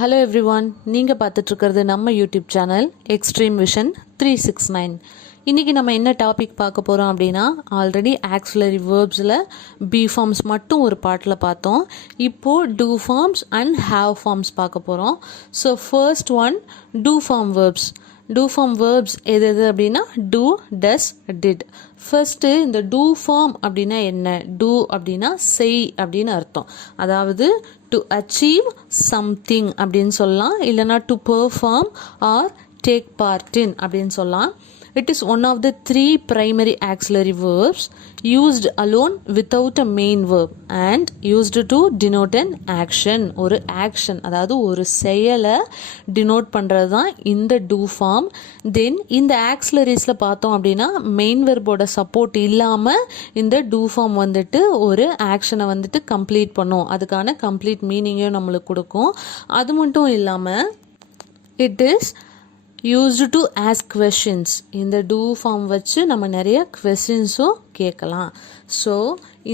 Hello everyone, நீங்கள் பார்த்துட்ருக்கிறது நம்ம YouTube channel extreme vision 369. இன்றைக்கி நம்ம என்ன டாபிக் பார்க்க போகிறோம் அப்படின்னா, ஆல்ரெடி ஆக்ஸிலரி வேர்ப்ஸில் பி ஃபார்ம்ஸ் மட்டும் ஒரு பாட்டில் பார்த்தோம். இப்போது do forms and have forms பார்க்க போகிறோம். So first one, do form verbs. Do form verbs எது அப்படின்னா டூ, டஸ், டிட். ஃபர்ஸ்ட்டு இந்த டூ ஃபார்ம் அப்படின்னா என்ன? டூ அப்படின்னா செய் அப்படின்னு அர்த்தம். அதாவது டு அச்சீவ் சம்திங் அப்படின்னு சொல்லலாம், இல்லைனா to perform or take part in அப்படின்னு சொல்லலாம். It is one of the three primary auxiliary verbs used alone without a main verb and used to denote an action. ஒரு action, அதாவது ஒரு செயலை denote பண்ணுறது தான் இந்த do form. Then இந்த auxilariesல பார்த்தோம் அப்படின்னா மெயின் வெர்போட சப்போர்ட் இல்லாமல் இந்த do form வந்துட்டு ஒரு ஆக்ஷனை வந்துட்டு கம்ப்ளீட் பண்ணும். அதுக்கான கம்ப்ளீட் மீனிங்கையும் நம்மளுக்கு கொடுக்கும். அது மட்டும் இல்லாமல் it is used to ask questions. இந்த do form வச்சு நம்ம நிறைய questions-உம் கேட்கலாம். ஸோ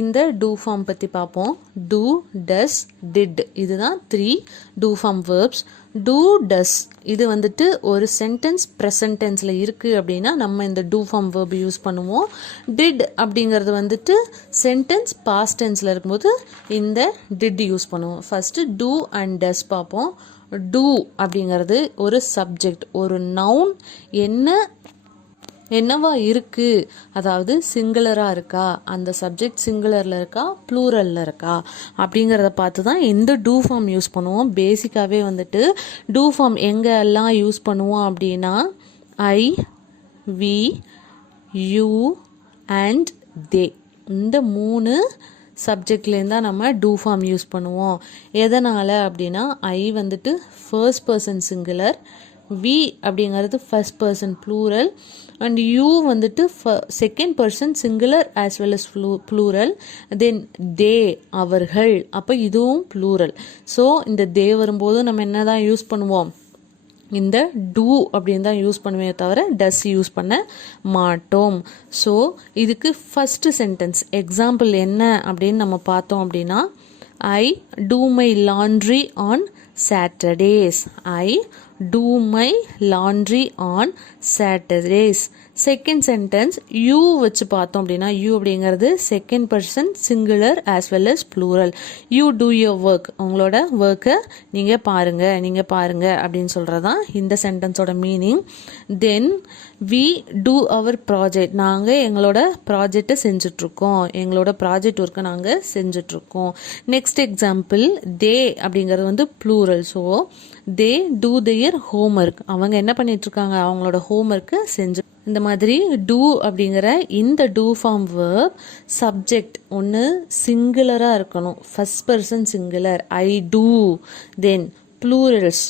இந்த do form பற்றி பார்ப்போம். do, does, did, இதுதான் 3 do form verbs. do, does இது வந்துட்டு ஒரு சென்டென்ஸ் ப்ரெசன்ட் டென்ஸில் இருக்குது அப்படின்னா நம்ம இந்த do form verb யூஸ் பண்ணுவோம். did அப்படிங்கிறது வந்துட்டு சென்டென்ஸ் பாஸ்ட் டென்ஸில் இருக்கும்போது இந்த did யூஸ் பண்ணுவோம். ஃபஸ்ட்டு do and does பார்ப்போம். do அப்படிங்கிறது ஒரு சப்ஜெக்ட், ஒரு நவுன் என்னவா இருக்கு, அதாவது சிங்குலரா இருக்கா, அந்த சப்ஜெக்ட் சிங்குலர்ல இருக்கா ப்ளூரல்ல இருக்கா அப்படிங்கிறத பார்த்து தான் இந்த டூ ஃபார்ம் யூஸ் பண்ணுவோம். பேசிக்காகவே வந்துட்டு டூ ஃபார்ம் எங்கெல்லாம் யூஸ் பண்ணுவோம் அப்படின்னா ஐ, வி, யூ அண்ட் தே, இந்த 3 சப்ஜெக்ட்லேருந்து தான் நம்ம டூ ஃபார்ம் யூஸ் பண்ணுவோம். எதனால் அப்படின்னா ஐ வந்துட்டு ஃபர்ஸ்ட் பர்சன் சிங்குலர், வி அப்படிங்கிறது first person plural and you வந்துட்டு second person singular as well as plural. Then they அவர்கள், அப்போ இதுவும் ப்ளூரல். ஸோ இந்த தே வரும்போது நம்ம என்ன தான் யூஸ் பண்ணுவோம், இந்த டூ அப்படின்னு தான் யூஸ் பண்ணுவே தவிர டஸ் யூஸ் பண்ண மாட்டோம். ஸோ இதுக்கு ஃபஸ்ட்டு சென்டென்ஸ் எக்ஸாம்பிள் என்ன அப்படின்னு நம்ம பார்த்தோம் அப்படின்னா I do my laundry on Saturdays. I do my laundry on Saturdays. Second sentence you வச்சு பார்த்தோம் அப்படின்னா யூ அப்படிங்கிறது second person singular as well as plural. You do your work, உங்களோட ஒர்க்கை நீங்கள் பாருங்க அப்படின்னு சொல்கிறதான் இந்த சென்டென்ஸோட meaning. Then we do our project, நாங்கள் எங்களோட ப்ராஜெக்டை செஞ்சிட்ருக்கோம், எங்களோட ப்ராஜெக்ட் ஒர்க்கை நாங்கள் செஞ்சிட்ருக்கோம். நெக்ஸ்ட் எக்ஸாம்பிள் தே அப்படிங்கிறது வந்து plural. So they do their homework, அவங்க என்ன பண்ணிகிட்ருக்காங்க, அவங்களோட ஹோம்ஒர்க்கை செஞ்சு. இந்த மாதிரி டூ அப்படிங்கிற இந்த டூ ஃபார்ம் வேர்ப் சப்ஜெக்ட் ஒன்று சிங்குலராக இருக்கணும், first person singular I do. Then plurals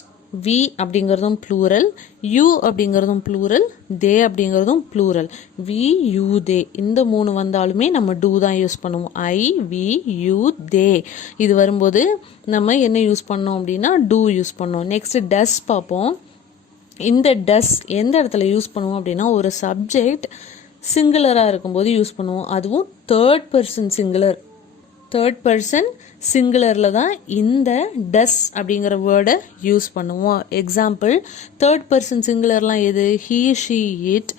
we அப்படிங்கிறதும் ப்ளூரல், யூ அப்படிங்கிறதும் ப்ளூரல், தே அப்படிங்கிறதும் ப்ளூரல். வி, யூ, தே இந்த 3 வந்தாலுமே நம்ம டூ தான் யூஸ் பண்ணுவோம். ஐ, வி, யூ, தே இது வரும்போது நம்ம என்ன யூஸ் பண்ணோம் அப்படின்னா டூ யூஸ் பண்ணோம். நெக்ஸ்ட் டஸ் பார்ப்போம். இந்த டஸ் எந்த இடத்துல யூஸ் பண்ணுவோம் அப்படின்னா ஒரு சப்ஜெக்ட் சிங்குலராக இருக்கும்போது யூஸ் பண்ணுவோம். அதுவும் தேர்ட் பர்சன் சிங்குலரில் தான் இந்த டஸ் அப்படிங்கிற வேர்டை யூஸ் பண்ணுவோம். எக்ஸாம்பிள் தேர்ட் பர்சன் சிங்குலர்லாம் எது, he, she, it,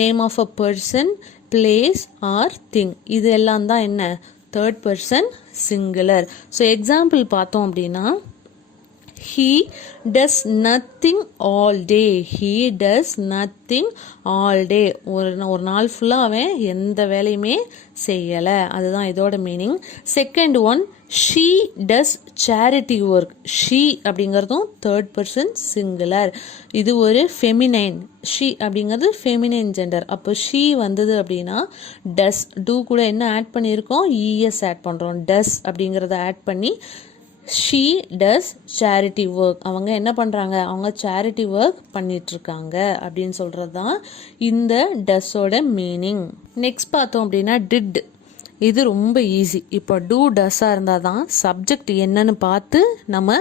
name of a person, place or thing, இது எல்லாம் தான் என்ன third person singular. So example பார்த்தோம் அப்படின்னா he does nothing all day. he does nothing all day. ஒரு நாள் ஃபுல்லாக அவன் எந்த வேலையுமே செய்யலை, அதுதான் இதோட meaning. Second one she does charity work. she அப்படிங்கிறதும் தேர்ட் பர்சன் சிங்குலர், இது ஒரு ஃபெமினைன். she அப்படிங்கிறது ஃபெமினைன் ஜெண்டர். அப்போ she வந்தது அப்படின்னா does, do கூட என்ன ஆட் பண்ணியிருக்கோம், es ஆட் பண்ணுறோம். does அப்படிங்கிறத ஆட் பண்ணி she does charity work, அவங்க என்ன பண்ணுறாங்க, அவங்க சேரிட்டி ஒர்க் பண்ணிகிட்ருக்காங்க அப்படின்னு சொல்கிறது தான் இந்த டஸ்ஸோட மீனிங். நெக்ஸ்ட் பார்த்தோம் அப்படின்னா டிட். இது ரொம்ப ஈஸி. இப்போ டூ டஸ்ஸாக இருந்தால் தான் சப்ஜெக்ட் என்னன்னு பார்த்து நம்ம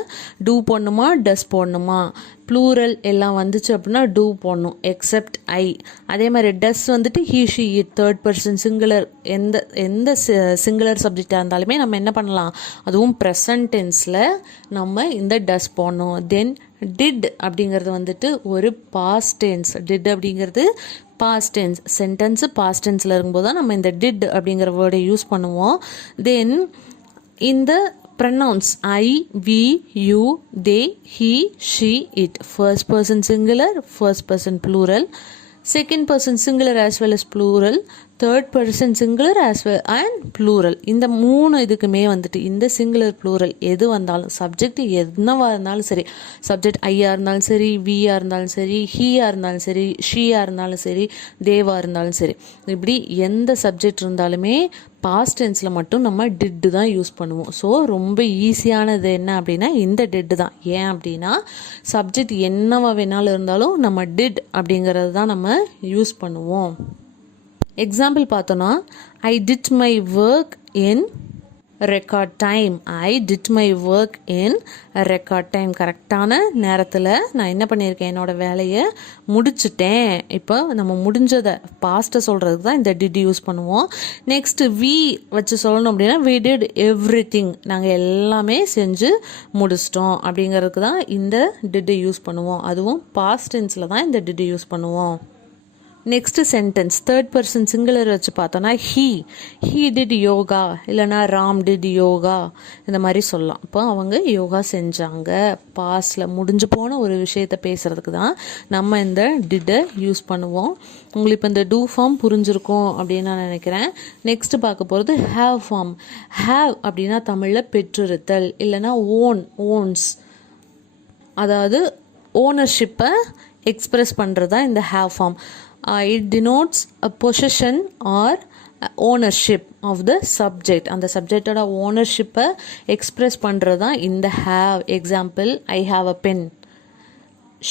டூ போடணுமா டஸ் போடணுமா, ப்ளூரல் எல்லாம் வந்துச்சு அப்படின்னா டூ போடணும் எக்ஸப்ட் ஐ. அதே மாதிரி டஸ் வந்துட்டு he she it third person singular, எந்த எந்த சிங்குலர் சப்ஜெக்டாக இருந்தாலுமே நம்ம என்ன பண்ணலாம், அதுவும் ப்ரெசன்ட் டென்ஸில் நம்ம இந்த டஸ் போடணும். தென் டிட் அப்படிங்கிறது வந்துட்டு ஒரு பாஸ்ட் டென்ஸ். டிட் அப்படிங்கிறது பாஸ்ட் டென்ஸ், சென்டென்ஸு பாஸ்ட் டென்ஸில் இருக்கும்போது தான் நம்ம இந்த டிட் அப்படிங்கிற வேர்டை யூஸ் பண்ணுவோம். தென் இந்த pronouns I, we, you, they, he, she, it, first person singular, first person plural, second person singular as well as plural, third person singular as well and plural. இந்த மூணு இதுக்குமே வந்துட்டு இந்த singular plural எது வந்தாலும் subject என்னவா இருந்தாலும் சரி, சப்ஜெக்ட் ஐயா இருந்தாலும் சரி, வியா இருந்தாலும் சரி, ஹீயா இருந்தாலும் சரி, ஷீயா இருந்தாலும் சரி, தேவா இருந்தாலும் சரி, இப்படி எந்த சப்ஜெக்ட் இருந்தாலுமே பாஸ்ட் டென்ஸில் மட்டும் நம்ம டிட்டு தான் யூஸ் பண்ணுவோம். ஸோ ரொம்ப ஈஸியானது என்ன அப்படின்னா இந்த டிட்டு தான். ஏன் அப்படின்னா சப்ஜெக்ட் என்னவா வேணாலும் இருந்தாலும் நம்ம டிட் அப்படிங்கிறது தான் நம்ம யூஸ் பண்ணுவோம். எக்ஸாம்பிள் பார்த்தோன்னா I did my work in record time. I did my work in record time. கரெக்டான நேரத்தில் நான் என்ன பண்ணியிருக்கேன், என்னோடய வேலையை முடிச்சுட்டேன். இப்போ நம்ம முடிஞ்சதை பாஸ்ட்டை சொல்கிறதுக்கு தான் இந்த டிட் யூஸ் பண்ணுவோம். நெக்ஸ்ட்டு வி வச்சு சொல்லணும் அப்படின்னா வி டிட் எவ்ரி திங், நாங்கள் எல்லாமே செஞ்சு முடிச்சிட்டோம் அப்படிங்கிறதுக்கு தான் இந்த டிட்டை யூஸ் பண்ணுவோம். அதுவும் பாஸ்ட் டென்ஸில் தான் இந்த டிட்டை யூஸ் பண்ணுவோம். Next sentence third person singular வச்சு பார்த்தோன்னா ஹீ டிட் யோகா, இல்லைனா ராம் டிட் யோகா, இந்த மாதிரி சொல்லலாம். இப்போ அவங்க யோகா செஞ்சாங்க. பாஸ்டில் முடிஞ்சு போன ஒரு விஷயத்தை பேசுகிறதுக்கு தான் நம்ம இந்த டிட்டை யூஸ் பண்ணுவோம். உங்களுக்கு இப்போ இந்த டூ ஃபார்ம் புரிஞ்சிருக்கும் அப்படின்னு நான் நினைக்கிறேன். நெக்ஸ்ட்டு பார்க்க போகிறது ஹேவ் ஃபார்ம். ஹேவ் அப்படின்னா தமிழில் பெற்றிருத்தல், இல்லைனா ஓன்ஸ், அதாவது ஓனர்ஷிப்பை எக்ஸ்பிரஸ் பண்ணுறது தான் இந்த have form. It denotes a possession or ownership of the subject. அந்த சப்ஜெக்டோட ஓனர்ஷிப்பை எக்ஸ்பிரஸ் பண்ணுறது தான் இந்த have. Example I have a pen,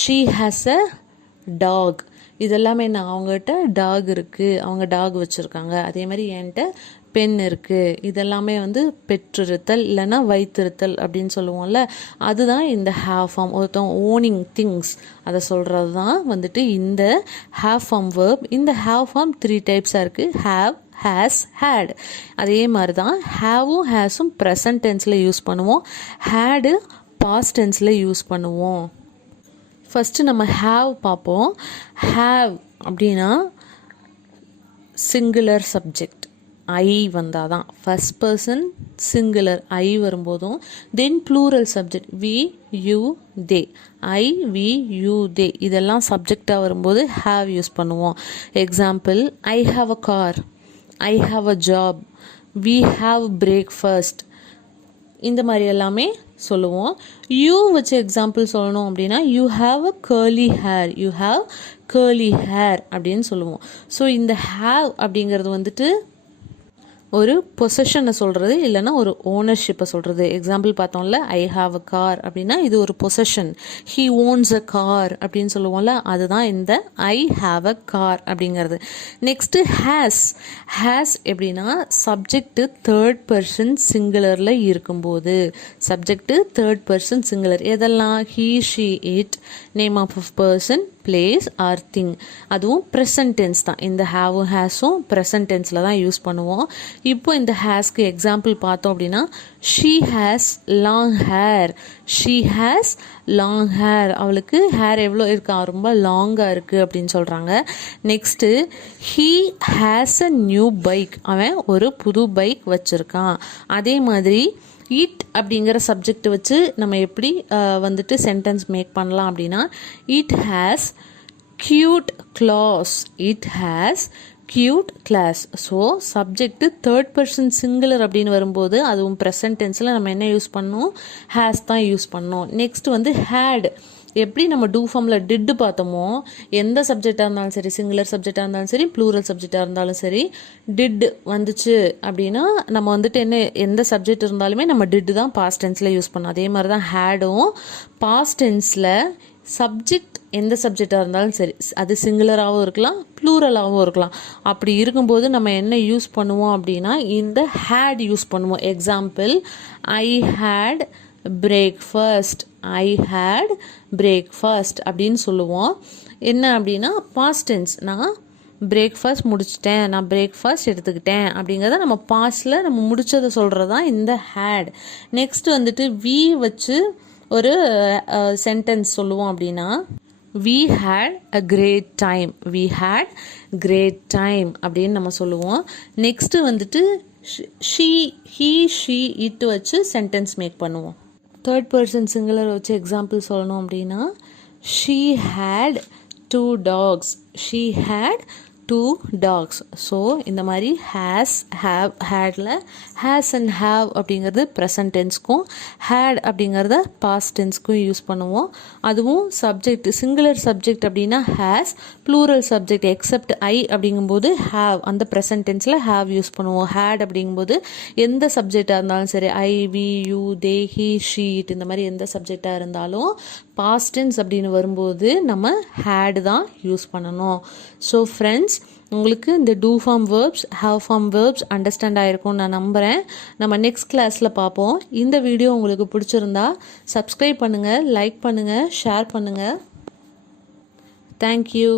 she has a dog. இதெல்லாமே என்ன, அவங்ககிட்ட டாக் இருக்குது, அவங்க டாக் வச்சுருக்காங்க. அதே மாதிரி என்கிட்ட பென் இருக்குது. இதெல்லாமே வந்து பெற்றிருத்தல் இல்லைன்னா வைத்திருத்தல் அப்படின்னு சொல்லுவோம்ல, அதுதான் இந்த ஹேவ் ஃபார்ம். ஒருத்தவங்க ஓனிங் திங்ஸ் அதை சொல்கிறது தான் வந்துட்டு இந்த ஹேவ் ஃபார்ம் வேர்ப். இந்த ஹேவ் ஃபார்ம் 3 டைப்ஸாக இருக்குது, ஹேவ், ஹேஸ், ஹேட். அதே மாதிரி தான் ஹேவும் ஹேஸும் ப்ரெசன்ட் டென்ஸில் யூஸ் பண்ணுவோம், ஹேடு பாஸ்ட் டென்ஸில் யூஸ் பண்ணுவோம். ஃபஸ்ட்டு நம்ம ஹேவ் பார்ப்போம். ஹேவ் அப்படின்னா சிங்குலர் சப்ஜெக்ட் ஐ வந்தால் தான், ஃபஸ்ட் பர்சன் சிங்குலர் ஐ வரும்போதும், then plural subject we, you, they. I, we, you, they இதெல்லாம் சப்ஜெக்டாக வரும்போது ஹேவ் யூஸ் பண்ணுவோம். Example I have a car, I have a job, we have breakfast, இந்த மாதிரி எல்லாமே சொல்லுவோம். யூ வச்சு எக்ஸாம்பிள் சொல்லணும் அப்படின்னா you have a curly hair, you have curly hair அப்படின்னு சொல்லுவோம். ஸோ இந்த ஹேவ் அப்படிங்கிறது வந்துட்டு ஒரு பொசஷனை சொல்கிறது, இல்லைன்னா ஒரு ஓனர்ஷிப்பை சொல்கிறது. எக்ஸாம்பிள் பார்த்தோம்ல ஐ ஹாவ் அ கார் அப்படின்னா இது ஒரு possession. He owns a car அப்படின்னு சொல்லுவோம்ல, அதுதான் இந்த ஐ ஹாவ் அ கார் அப்படிங்கிறது. நெக்ஸ்ட்டு ஹேஸ் எப்படின்னா சப்ஜெக்ட் தேர்ட் பர்சன் சிங்குலரில் இருக்கும்போது, சப்ஜெக்ட் தேர்ட் பர்சன் சிங்குலர் எதெல்லாம், he, she, it, name of a person, place or thing, அதுவும் ப்ரெசன்ட் டென்ஸ் தான். இந்த ஹேவும் ஹேஸும் ப்ரெசன்ட் டென்ஸில் தான் யூஸ் பண்ணுவோம். இப்போ இந்த ஹேஸ்க்கு எக்ஸாம்பிள் பார்த்தோம் அப்படின்னா she has long hair, she has long hair, அவளுக்கு ஹேர் எவ்வளோ இருக்கா, ரொம்ப லாங்காக இருக்குது அப்படின்னு சொல்கிறாங்க. Next he has a new bike, அவன் ஒரு புது பைக் வச்சுருக்கான். அதே மாதிரி இட் அப்படிங்கிற சப்ஜெக்ட் வச்சு நம்ம எப்படி வந்துட்டு சென்டென்ஸ் மேக் பண்ணலாம் அப்படின்னா it has cute class, it has cute class. So subject third person singular அப்படின்னு வரும்போது அதுவும் ப்ரெசன்ட் டென்ஸில் நம்ம என்ன யூஸ் பண்ணோம், ஹேஸ் தான் யூஸ் பண்ணோம். நெக்ஸ்ட் வந்து ஹேட். எப்படி நம்ம டூ ஃபார்மில் டிட்டு பார்த்தோமோ, எந்த சப்ஜெக்டாக இருந்தாலும் சரி, சிங்குலர் சப்ஜெக்டாக இருந்தாலும் சரி, ப்ளூரல் சப்ஜெக்டாக இருந்தாலும் சரி, டிட்டு வந்துச்சு அப்படின்னா நம்ம வந்துட்டு எந்த சப்ஜெக்ட் இருந்தாலுமே நம்ம டிட்டு தான் பாஸ்ட் டென்ஸில் யூஸ் பண்ணோம். அதே மாதிரி தான் ஹேடும் பாஸ்ட் டென்ஸில் சப்ஜெக்ட் எந்த சப்ஜெக்டாக இருந்தாலும் சரி, அது சிங்குலராகவும் இருக்கலாம் ப்ளூரலாகவும் இருக்கலாம். அப்படி இருக்கும்போது நம்ம என்ன யூஸ் பண்ணுவோம் அப்படின்னா இந்த ஹேட் யூஸ் பண்ணுவோம். Example, I had breakfast, I had breakfast அப்படின்னு சொல்லுவோம். என்ன அப்படின்னா பாஸ்ட் டென்ஸ், நான் பிரேக்ஃபாஸ்ட் முடிச்சிட்டேன், நான் பிரேக்ஃபாஸ்ட் எடுத்துக்கிட்டேன் அப்படிங்கிறத நம்ம பாஸ்டில் நம்ம முடித்ததை சொல்கிறது தான் இந்த ஹேட். நெக்ஸ்ட் வந்துட்டு வி வச்சு ஒரு சென்டென்ஸ் சொல்லுவோம் அப்படின்னா we had a great time, we had great time அப்படின்னு நம்ம சொல்லுவோம். நெக்ஸ்ட்டு வந்துட்டு she, he, she, it வச்சு சென்டென்ஸ் மேக் பண்ணுவோம். தேர்ட் பர்சன் சிங்குலர் வச்சு எக்ஸாம்பிள் சொல்லணும் அப்படின்னா she had 2 dogs, she had 2 dogs. So இந்த மாதிரி ஹேஸ், ஹேவ், ஹேடில் ஹேஸ் அண்ட் ஹேவ் அப்படிங்கிறது ப்ரெசன்ட் டென்ஸ்க்கும் ஹேட் அப்படிங்கிறத பாஸ்ட் டென்ஸ்க்கும் யூஸ் பண்ணுவோம். அதுவும் சப்ஜெக்ட் சிங்குலர் சப்ஜெக்ட் அப்படின்னா has, plural subject except I அப்படிங்கும்போது ஹேவ், அந்த ப்ரெசன்ட் டென்ஸில் ஹேவ் யூஸ் பண்ணுவோம். ஹேட் அப்படிங்கும்போது எந்த சப்ஜெக்டாக இருந்தாலும் சரி, I, we, you, they, he, she, it, இந்த மாதிரி எந்த சப்ஜெக்டாக இருந்தாலும் பாஸ்ட் டென்ஸ் அப்படின்னு வரும்போது நம்ம ஹேட் தான் யூஸ் பண்ணணும். ஸோ ஃப்ரெண்ட்ஸ், உங்களுக்கு இந்த do form verbs, have form verbs understand ஆகிருக்கும்னு நான் நம்புகிறேன். நம்ம நெக்ஸ்ட் கிளாஸில் பார்ப்போம். இந்த வீடியோ உங்களுக்கு பிடிச்சிருந்தா சப்ஸ்கிரைப் பண்ணுங்கள், லைக் பண்ணுங்கள், ஷேர் பண்ணுங்கள். தேங்க்யூ.